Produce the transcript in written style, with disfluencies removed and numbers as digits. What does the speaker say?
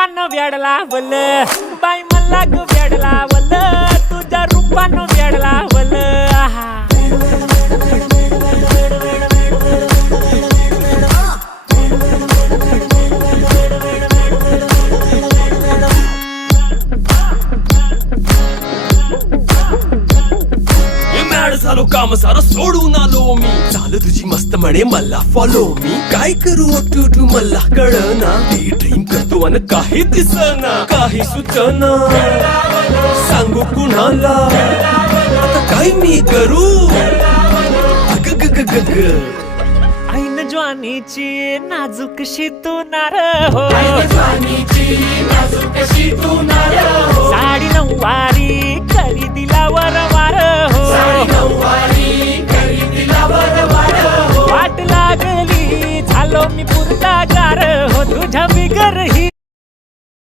रूपानं वेड लावल बाई मला ग वेड लावल तुझ्या रूपानं वेड लावल झालो काम सारा सोडून आलो मी चाल तुझी मस्त म्हणे मला फॉलो मी काय करू टू मला कळना ती ड्रीम करतो आणि काही दिसना काही सुचना सांगू कुणाला आता काय मी करू ऐन ज्वानीची नाजूकशी तू नार हो साडी नऊवारी करी दिला वरवार हो वाट लागली झालो मी पुरता गार हो तुझ्या बिगर